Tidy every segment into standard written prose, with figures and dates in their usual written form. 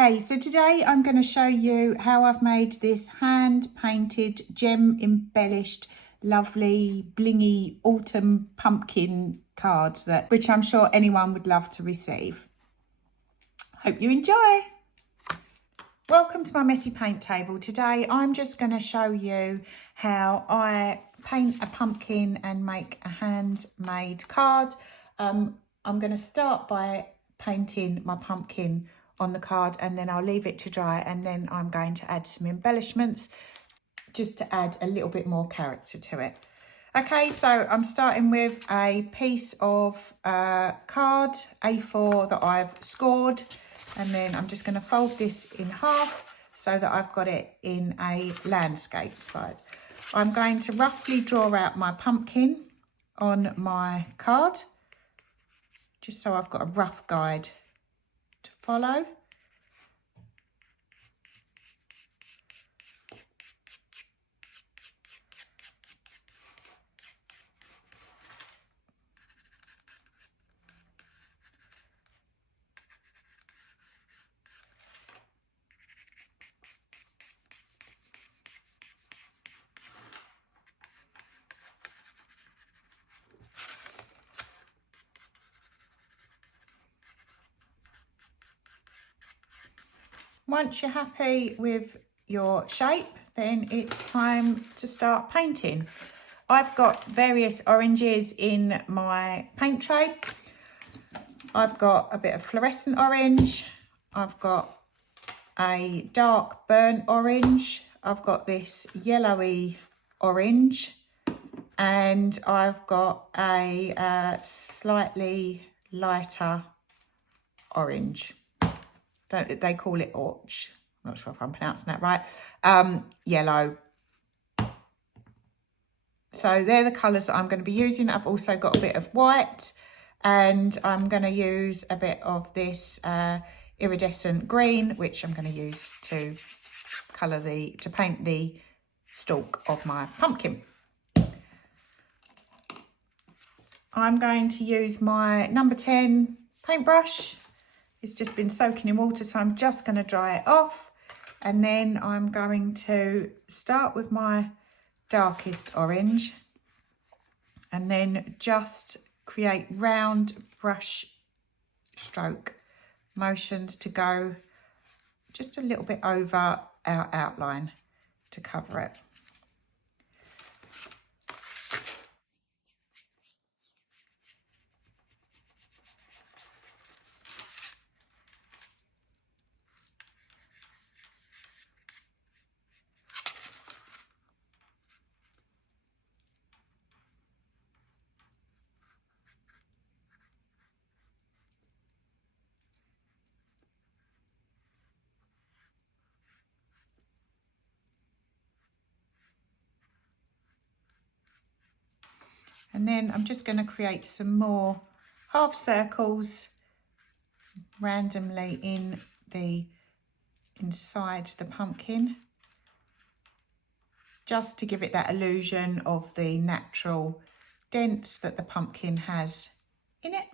Hey, so today I'm going to show you how I've made this hand painted gem embellished lovely blingy autumn pumpkin cards which I'm sure anyone would love to receive. Hope you enjoy. Welcome to my messy paint table. Today I'm just going to show you how I paint a pumpkin and make a handmade card. I'm going to start by painting my pumpkin on the card and then I'll leave it to dry, and then I'm going to add some embellishments just to add a little bit more character to it. Okay, so I'm starting with a piece of card A4 that I've scored, and then I'm just going to fold this in half so that I've got it in a landscape side. I'm going to roughly draw out my pumpkin on my card, just so I've got a rough guide to follow. Once you're happy with your shape, then it's time to start painting. I've got various oranges in my paint tray. I've got a bit of fluorescent orange. I've got a dark burnt orange. I've got this yellowy orange. And I've got a slightly lighter orange. They call it orch. I'm not sure if I'm pronouncing that right. Yellow. So they're the colours that I'm going to be using. I've also got a bit of white, and I'm going to use a bit of this iridescent green, which I'm going to use to paint the stalk of my pumpkin. I'm going to use my number 10 paintbrush. It's just been soaking in water, so I'm just going to dry it off. And then I'm going to start with my darkest orange and then just create round brush stroke motions to go just a little bit over our outline to cover it. And then I'm just going to create some more half circles randomly inside the pumpkin, just to give it that illusion of the natural dents that the pumpkin has in it.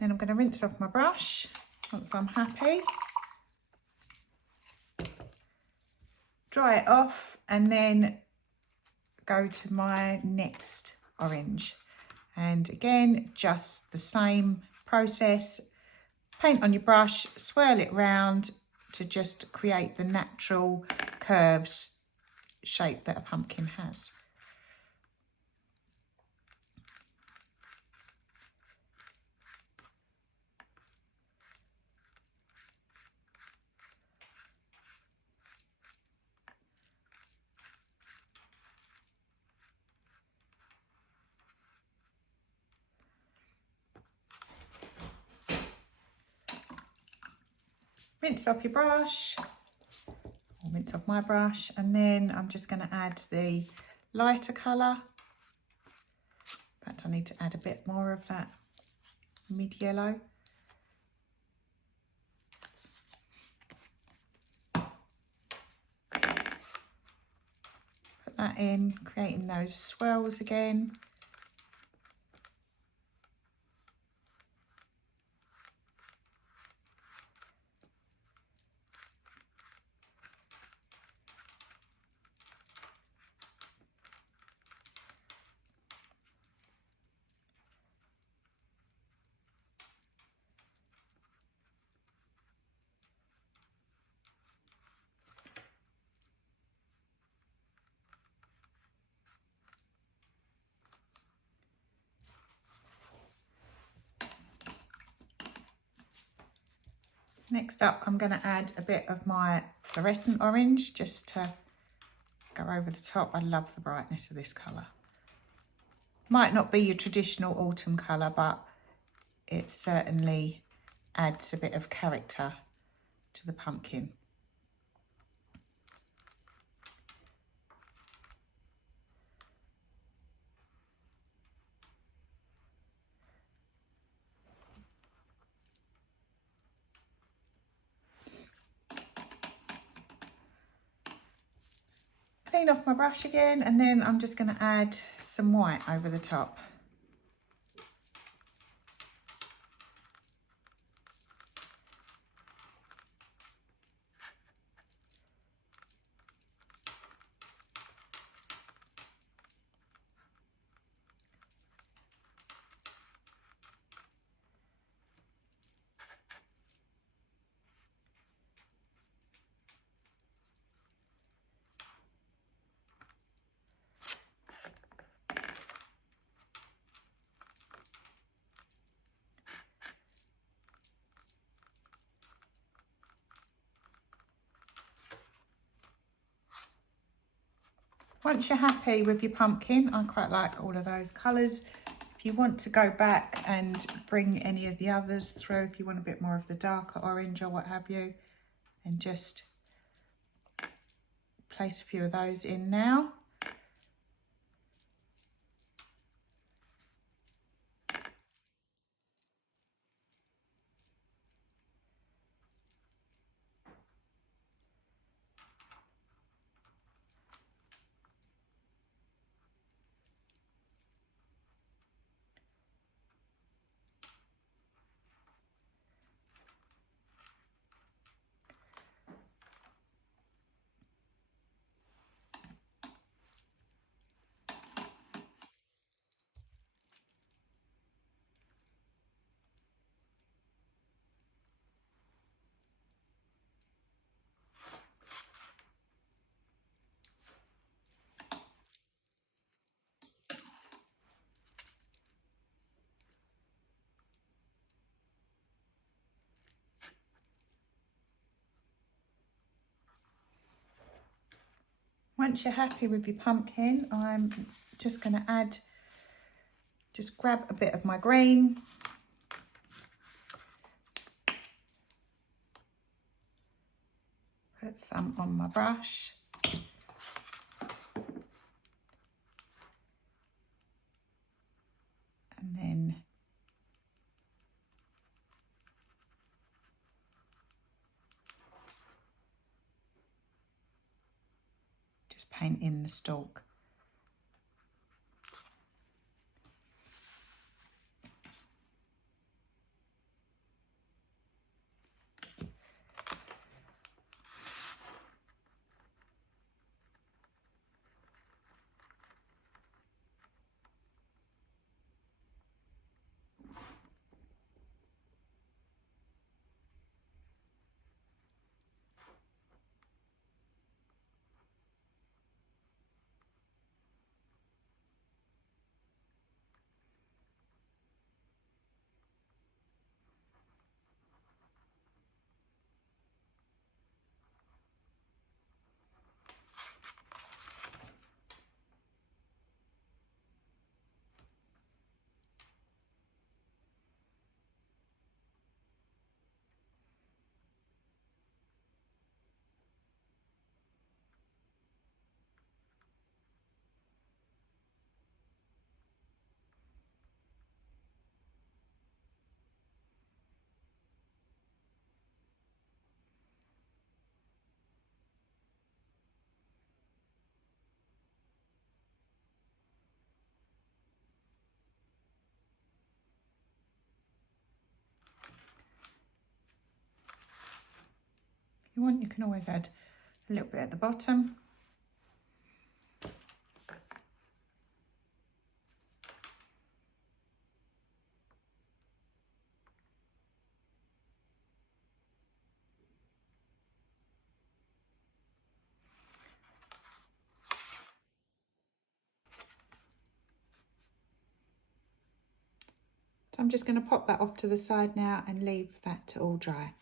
Then I'm going to rinse off my brush once I'm happy. Dry it off and then go to my next orange. And again, just the same process. Paint on your brush, swirl it round to just create the natural curves shape that a pumpkin has. Rinse off your brush, or rinse off my brush, and then I'm just going to add the lighter colour. In fact, I need to add a bit more of that mid-yellow. Put that in, creating those swirls again. Next up, I'm going to add a bit of my fluorescent orange just to go over the top. I love the brightness of this colour. Might not be your traditional autumn colour, but it certainly adds a bit of character to the pumpkin. Clean off my brush again, and then I'm just going to add some white over the top. Once you're happy with your pumpkin, I quite like all of those colours. If you want to go back and bring any of the others through, if you want a bit more of the darker orange or what have you, then just place a few of those in now. Once you're happy with your pumpkin, I'm just going to add, just grab a bit of my green. Put some on my brush. And then just paint in the stalk. If you want, you can always add a little bit at the bottom. So I'm just going to pop that off to the side now and leave that to all dry.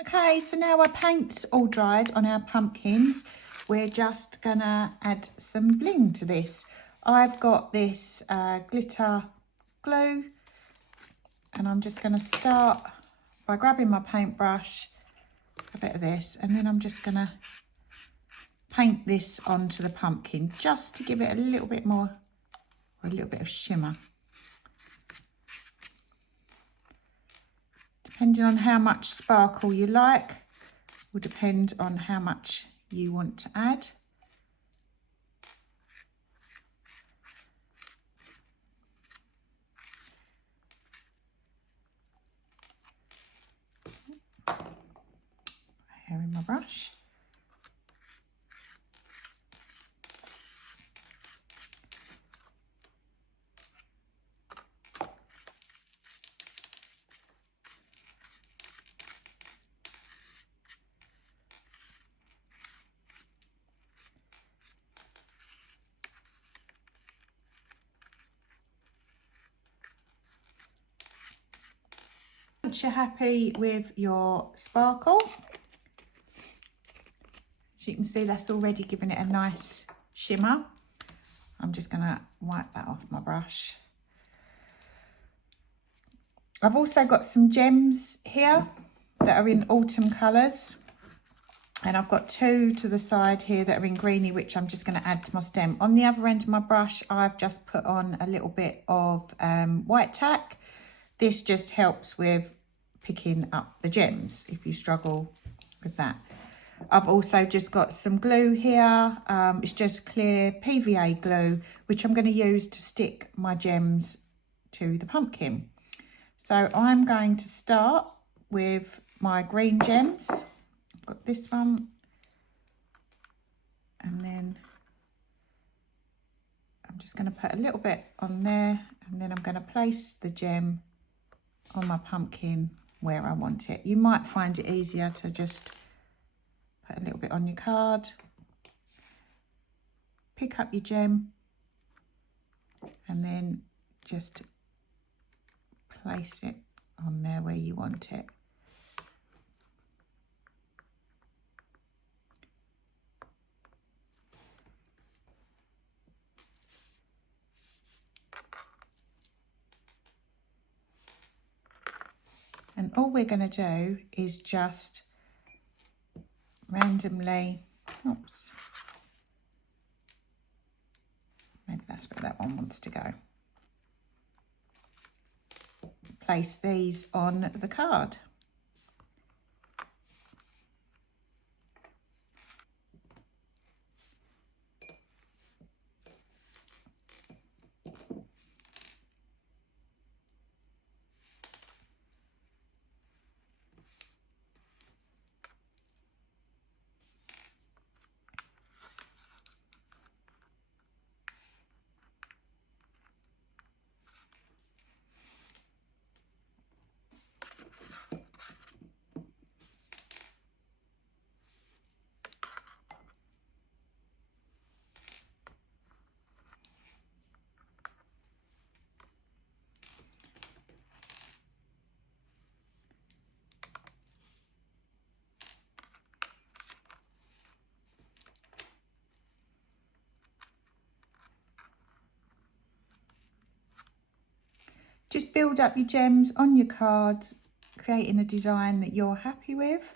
Okay, so now our paint's all dried on our pumpkins. We're just gonna add some bling to this. I've got this glitter glue, and I'm just gonna start by grabbing my paintbrush, a bit of this, and then I'm just gonna paint this onto the pumpkin just to give it a little bit more, or a little bit of shimmer. Depending on how much sparkle you like, will depend on how much you want to add. Hair in my brush. Once you're happy with your sparkle, as you can see, that's already given it a nice shimmer. I'm just going to wipe that off my brush. I've also got some gems here that are in autumn colours, and I've got two to the side here that are in greeny, which I'm just going to add to my stem. On the other end of my brush, I've just put on a little bit of white tack. This just helps with picking up the gems if you struggle with that. I've also just got some glue here. It's just clear PVA glue, which I'm going to use to stick my gems to the pumpkin. So I'm going to start with my green gems. I've got this one, and then I'm just going to put a little bit on there, and then I'm going to place the gem on my pumpkin where I want it. You might find it easier to just put a little bit on your card, pick up your gem, and then just place it on there where you want it. And all we're going to do is just randomly, oops, maybe that's where that one wants to go. Place these on the card. Just build up your gems on your cards, creating a design that you're happy with.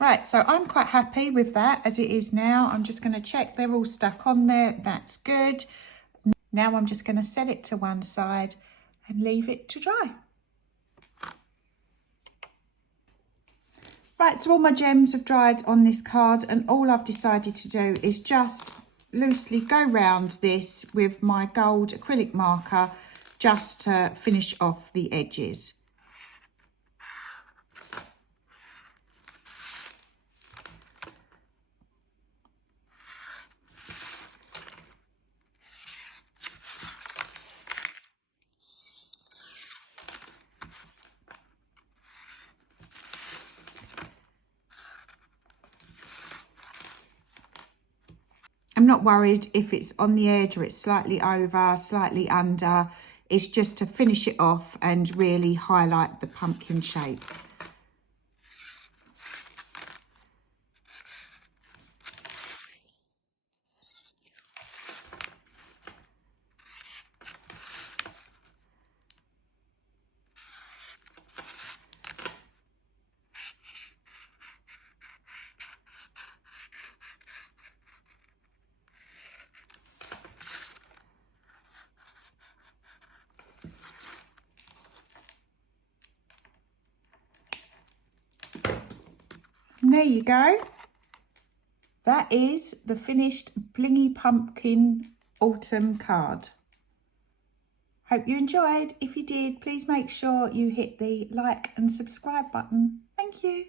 Right, so I'm quite happy with that as it is now. I'm just going to check they're all stuck on there. That's good. Now I'm just going to set it to one side and leave it to dry. Right, so all my gems have dried on this card, and all I've decided to do is just loosely go round this with my gold acrylic marker just to finish off the edges. I'm not worried if it's on the edge or it's slightly over, slightly under. It's just to finish it off and really highlight the pumpkin shape. And there you go. That is the finished blingy pumpkin autumn card. Hope you enjoyed. If you did, please make sure you hit the like and subscribe button. Thank you.